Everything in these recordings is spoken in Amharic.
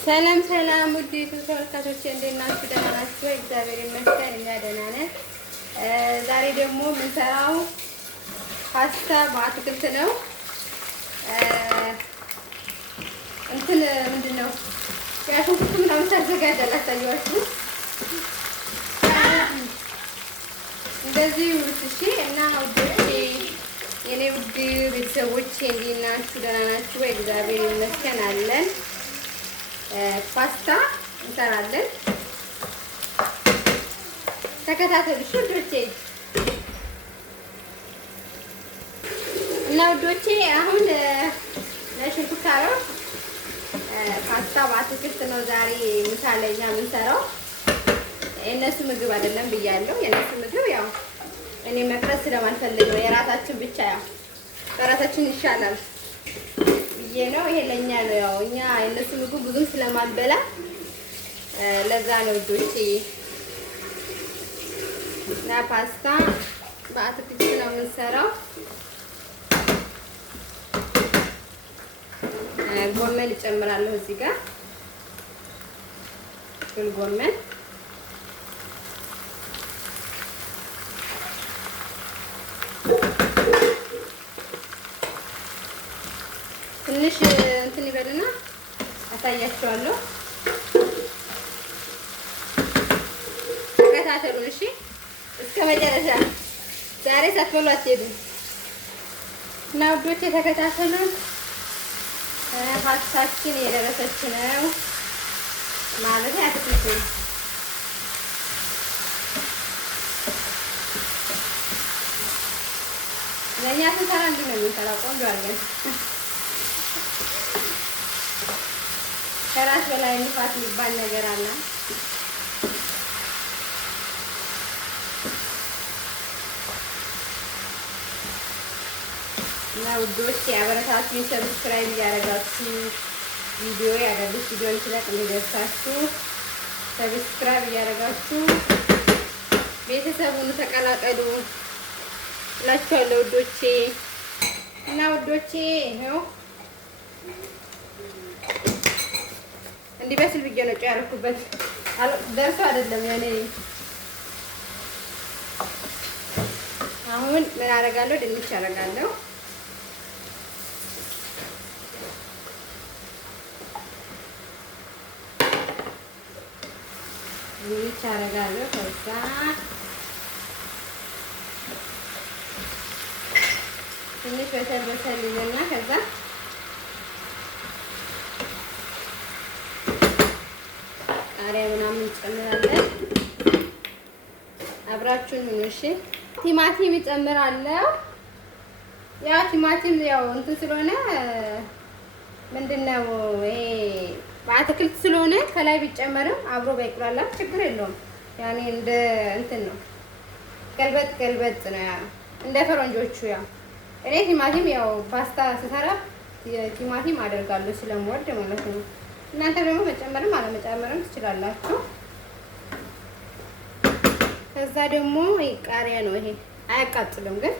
ሰላም ሰላም ውድ ተመልካቾቼ እንዴት ናችሁ? ደህና ናችሁ? እግዚአብሔር ይመስገን እኛ ደህና ነን። ዛሬ ደግሞ የምንሰራው ፓስታ በአትክልት ነው። እንትን ምንድን ነው ያሽንኩርት ምናምን ሳዘጋጅ አላሳየኋችሁም። እንደዚህ እሺ። እና ውዶቼ የኔ ውድ ቤተሰቦቼ እንዴት ናችሁ? ደህና ናችሁ? እግዚአብሔር ይመስገን አለን። ፓስታ እንሰራለን። ተከታተሉ ውዶቼ እና ውዶቼ አሁን ለሽንኩርት አረው ፓስታ በአትክልት ነው ዛሬ ምሳ ላይ እኛ የምንሰራው። የእነሱ ምግብ አይደለም ብያለሁ። የእነሱ ምግብ ያው እኔ መቅረስ ስለማልፈልግ ነው። የራሳችን ብቻ ያው በራሳችን ይሻላል ብዬ ነው። ይሄ ለኛ ነው። ያው እኛ የእነሱ ምግብ ብዙም ስለማንበላ ለዛ ነው ውዶቼ። እና ፓስታ በአትክልት ነው የምንሰራው። ጎመን እጨምራለሁ እዚህ ጋር ሁሉ ጎመን ትንሽ እንትን ይበልና አሳያችኋለሁ። ተከታተሉ እሺ እስከ መጨረሻ። ዛሬ ሳትበሉ አትሄዱም እና ውዶቼ ተከታተሉ። ፓስታችን የደረሰች ነው ማለት አትክልት ለእኛ ስንሰራ እንዲህ ነው የምንሰራው። ቆንጆ አድርገን ከራስ በላይ ንፋስ የሚባል ነገር አለ። እና ውዶች ያበረታችሁ ሰብስክራይብ እያደረጋችሁ ቪዲዮ ያደረጉት ቪዲዮ ስለቅ እንዲደርሳችሁ ሰብስክራይብ እያደረጋችሁ ቤተሰቡን ተቀላቀሉ እላችኋለሁ ውዶቼ። እና ውዶቼ ይሄው እንዲበስል ብዬ ነው ያደረኩበት። ደርሶ አይደለም ያኔ። አሁን ምን አደርጋለሁ? ድንች አደርጋለሁ። ድንች አደርጋለሁ። ከዛ ትንሽ በሰል ይልና ከዛ ቃሪያ ምናምን እንጨምራለን። አብራችሁን ሁኑ እሺ። ቲማቲም እጨምራለሁ። ያው ቲማቲም ያው እንትን ስለሆነ ምንድነው ይሄ በአትክልት ስለሆነ ከላይ ቢጨመርም አብሮ ባይቁላላ ችግር የለውም። ያኔ እንደ እንትን ነው ገልበጥ ነው ያው እንደ ፈረንጆቹ። ያው እኔ ቲማቲም ያው ፓስታ ስሰራ ቲማቲም አደርጋለሁ ስለምወድ ማለት ነው። እናንተ ደግሞ መጨመርም አለመጨመርም ትችላላችሁ። ከዛ ደግሞ ቃሪያ ነው። ይሄ አያቃጥልም ግን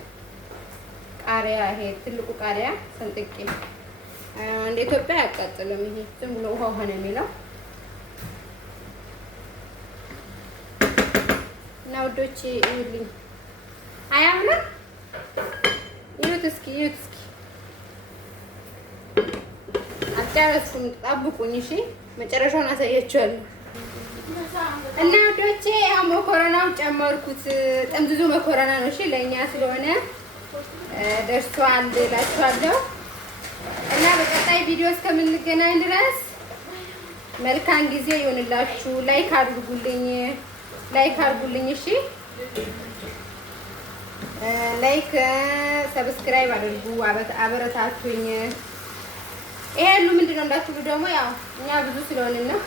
ቃሪያ ይሄ ትልቁ ቃሪያ ሰንጥቄ እንደ ኢትዮጵያ አያቃጥልም። ይሄ ዝም ብሎ ውሃ ሆነ የሚለው እና ውዶቼ ይኸውልኝ አያምርም? ይኸውት እስኪ አጫረስኩም። ጠብቁኝ እሺ፣ መጨረሻውን አሳያችኋለሁ። እና ውዶቼ ያው መኮረናው ጨመርኩት። ጥምዝዙ መኮረና ነው እሺ፣ ለኛ ስለሆነ ደርሷል እላችኋለሁ። እና በቀጣይ ቪዲዮ እስከምንገናኝ ድረስ መልካም ጊዜ ይሁንላችሁ። ላይክ አድርጉልኝ እሺ። ላይክ ሰብስክራይብ አድርጉ፣ አበረታቱኝ። ይሄ ሁሉ ምንድነው እንዳትሉ ደግሞ ያው እኛ ብዙ ስለሆንን ነው።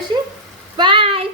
እሺ ባይ